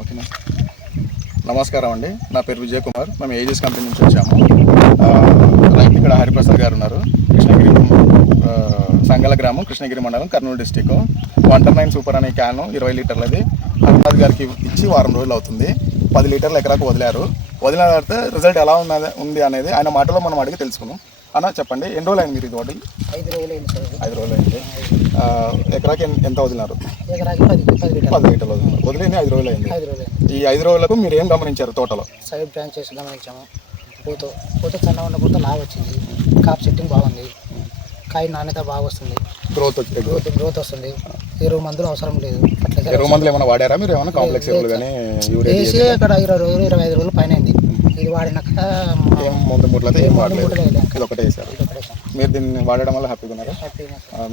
ఓకేనా. నమస్కారం అండి, నా పేరు విజయ్ కుమార్. మేము ఏజెస్ కంపెనీ నుంచి వచ్చాము. రైతు ఇక్కడ హరిప్రసాద్ గారు ఉన్నారు. కృష్ణగిరి సంగల గ్రామం, కృష్ణగిరి మండలం, కర్నూలు డిస్టిక్. 109 సూపర్ అనే క్యాను 20 లీటర్లది హరిప్రసాద్ గారికి ఇచ్చి వారం రోజులు అవుతుంది. 10 లీటర్లు ఎకరాకు వదిలారు. వదిలిన తర్వాత రిజల్ట్ ఎలా ఉంది అనేది ఆయన మాటలో మనం అడిగి తెలుసుకున్నాం. అన్న చెప్పండి, ఎన్ని రోజులు అయింది మీరు ఇది వదిలి? 5 రోజులు అయింది సార్. 5 రోజులు అయింది. ఎకరాకి ఎంత వదిలినారు? ఎకరాకి 10 లీటర్లు వదిలింది. 5 రోజులు అయింది. ఈ 5 రోజులకు మీరు ఏం గమనించారు? తోటలో సైడ్ బ్రాంచెస్ గమనించాము. పూత సన్నగా ఉన్న పూత లాగా వచ్చింది. కాప్ సెట్టింగ్ బాగుంది. కాయ నాణ్యత బాగా వస్తుంది. గ్రోత్ వస్తుంది. ఎరువు మందులు అవసరం లేదు. ఎరువు మందులు ఏమైనా వాడారా మీరు? ఏమైనా కాంప్లెక్స్ ఎరువులు కానీ వేసి అక్కడ 20 రోజులు 25 రోజులు పైన అయింది. ఇది వాడినాక ఒకటే వేసారు. మీరు దీన్ని వాడడం వల్ల హ్యాపీగా ఉన్నారా?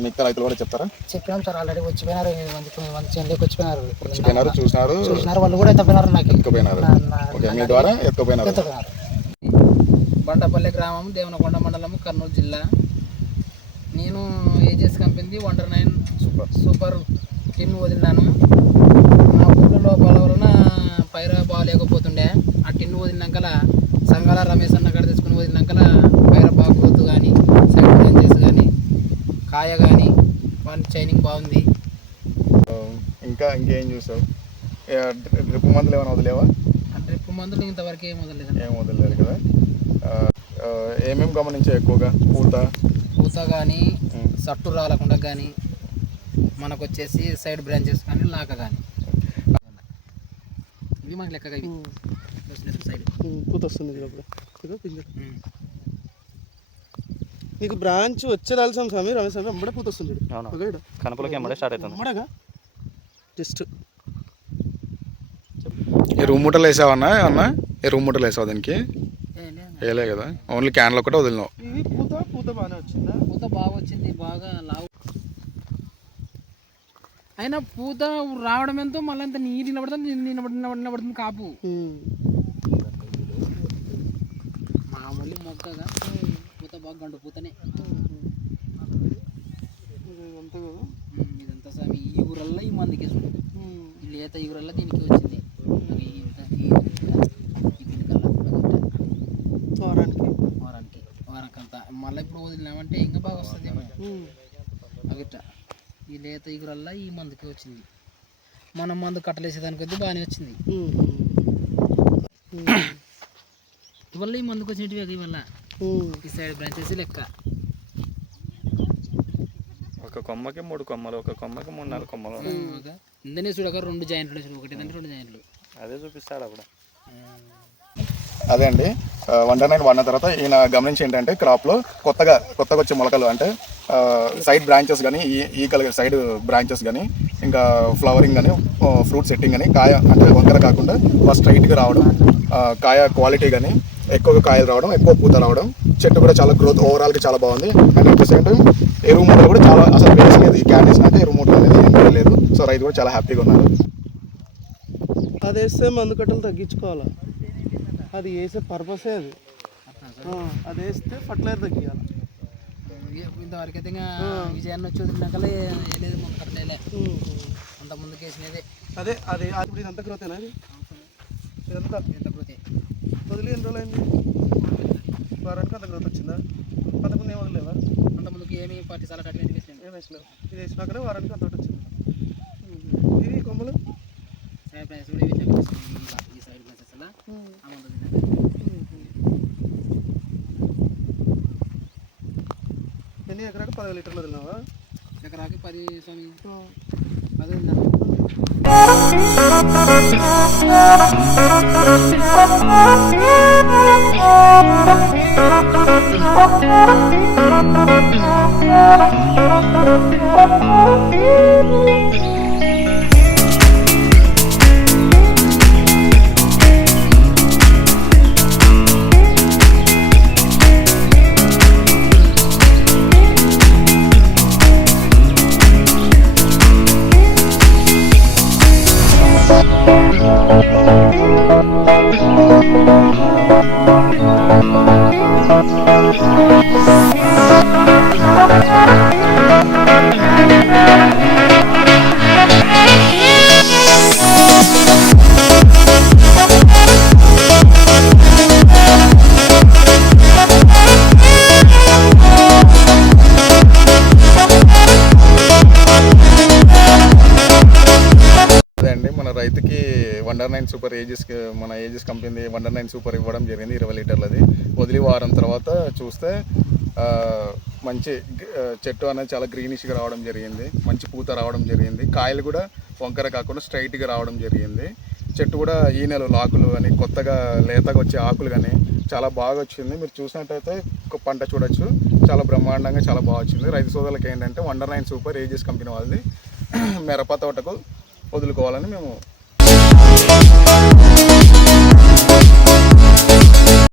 మిగతా రైతులు కూడా చెప్తారా? చెప్పినాం సార్, ఆల్రెడీ వచ్చిపోయినారు. 8 మంది 9 మంది చేనులోకి వచ్చిపోయినారు. చూసినారు. వాళ్ళు కూడా ఎత్తుకుపోయినారు. నాకు ఎత్తుకుపోయినారు. మీ ద్వారా ఎత్తుకుపోయినారు. బండపల్లి గ్రామం, దేవనకొండ మండలం, కర్నూలు జిల్లా. నేను ఏజెస్ కంపెనీ 109 సూపర్ టిన్ వదిలినాను. నా ఊళ్ళో లోపల వలన పైర బాగాలేకపోతుండే. ఆ టిన్ వదిలినాకల సంగాల రమేష్ అన్న కాడ తెచ్చుకుని వదిలినాకల పైర బాగా గ్రోత్ కానీ, సైడ్ బ్రాంచెస్ కానీ, కాయ కానీ వాటి చైనింగ్ బాగుంది. ఇంకేం చూసావు? డ్రిప్ మందులు ఏమైనా వదిలేవా? డ్రిప్ మందులు ఇంతవరకు ఏం వదలలేదు కదా. ఏమేమి గమనించావు ఎక్కువగా? పూత కానీ, సట్టు రాలకుండా కానీ, మనకు వచ్చేసి సైడ్ బ్రాంచెస్ కానీ, లాక కానీ. ఇవి మనకి లెక్కగా సైడ్ పూత వస్తుంది. నీకు బ్రాంచ్ వచ్చేదాల్సిన సమయం రమేష్ సమయం అమ్మడే పూత వస్తుంది. కనపలకి అమ్మడే స్టార్ట్ అవుతుంది. అమ్మడగా జస్ట్ రూమ్ మూటలు వేసావన్నా? అన్న రూమ్ మూటలు వేసావు దానికి? వేయలే కదా, ఓన్లీ క్యాన్లో ఒకటే వదిలినావు. ఇది పూత బాగానే వచ్చిందా? పూత బాగా వచ్చింది, బాగా లావు. అయినా పూత రావడం ఎంతో మళ్ళీ అంత నీరు నిలబడుతుంది కాపు. మామూలు మొక్కగా పూత బాగా గండు పూతనే. ఇదంతా సార్ ఈ ఊరల్లా ఈ మందికి ఈ లేత ఈ ఊరల్లా దీనికి వచ్చింది. వారానికంతా మళ్ళీ ఇప్పుడు వదిలినామంటే ఇంకా బాగా వస్తుంది. అగిట్ట ఈ లేత ఇగురల్లా ఈ మందుకి వచ్చింది. మనం మందు కట్టలేసేదానికి వద్దు బాగానే వచ్చింది. ఇవల్ల ఈ మందుకు వచ్చినవి ఇవల్ల ఈ సైడ్ బ్రాంచెస్ లెక్క. ఒక కొమ్మకి 3 కొమ్మలు, ఒక కొమ్మకి 3-4 కొమ్మలు. ఇందనే చూడక 2 జాయింట్లు, ఒకటి 2 జాయింట్లు. అదే చూపిస్తాడు అప్పుడు. అదే అండి, 109 వాడిన తర్వాత ఈయన గమనించి ఏంటంటే క్రాప్లో కొత్తగా వచ్చే మొలకలు అంటే సైడ్ బ్రాంచెస్ కానీ, ఈకల సైడ్ బ్రాంచెస్ కానీ, ఇంకా ఫ్లవరింగ్ కానీ, ఫ్రూట్ సెట్టింగ్ కానీ, కాయ అంటే వంకర కాకుండా ఫస్ట్ స్ట్రైట్గా రావడం, కాయ క్వాలిటీ కానీ, ఎక్కువగా కాయలు రావడం, ఎక్కువ పూత రావడం, చెట్టు కూడా చాలా గ్రోత్ ఓవరాల్గా చాలా బాగుంది. And at the same time ఎరువు మూటలు కూడా చాలా అసలు వేస్ట్ లేదు. ఈ క్యాన్ వేసినాక ఎరువు మూటలు అనేది ఏం లేదు. సో రైతు కూడా చాలా హ్యాపీగా ఉన్నారు. అది వేస్తే మందు కట్టలు తగ్గించుకోవాలి. అది వేసే పర్పసే అది. అది వేస్తే ఫర్టిలైజర్ తగ్గియాలి. ఇంతవరకు అయితే విజయాన్ని వచ్చి వదిలినాకలే వేయలేదు, మన కట్టలే అంత ముందుకు వేసినదే. అదే ఇప్పుడు ఇదంతా గ్రోతేనా? ఇదంతా ఎంత గ్రోతే వదిలి ఎన్ని రోజులు అయింది? వారానికి అంత గ్రోత్ వచ్చిందా? అంతకుముందు ఏం వదిలేవా? అంతకుముందుకు ఏమి పార్టీ చాలా కట్టిన ఏం వేసినావు? ఇది వేసినాకనే వారానికి అంత వచ్చింది. ఇది కొమ్మలు సైడ్ బ్రాంచెస్ కూడా వేసినాక ఈ సైడ్ బ్రాంచెస్ అలా ఎన్ని ఎకరాకు 10 లీటర్లు వదిలినావా? ఎకరాకి 10 స్వామి 10 Thank you. వండర్ 9 సూపర్ మన ఏజిస్ కంపెనీ వండర్ 9 సూపర్ ఇవ్వడం జరిగింది 20 లీటర్లది. వదిలి వారం తర్వాత చూస్తే మంచి చెట్టు అనేది చాలా గ్రీనిష్గా రావడం జరిగింది, మంచి పూత రావడం జరిగింది, కాయలు కూడా వంకర కాకుండా స్ట్రైట్గా రావడం జరిగింది. చెట్టు కూడా ఈనెలు ఆకులు కానీ కొత్తగా లేతగా వచ్చే ఆకులు కానీ చాలా బాగా వచ్చింది. మీరు చూసినట్టయితే పంట చూడొచ్చు, చాలా బ్రహ్మాండంగా చాలా బాగా వచ్చింది. రైతు సోదరులకు ఏంటంటే వండర్ 9 సూపర్ ఏజిస్ కంపెనీ వాళ్ళది మిరప తోటకు వదులుకోవాలని మేము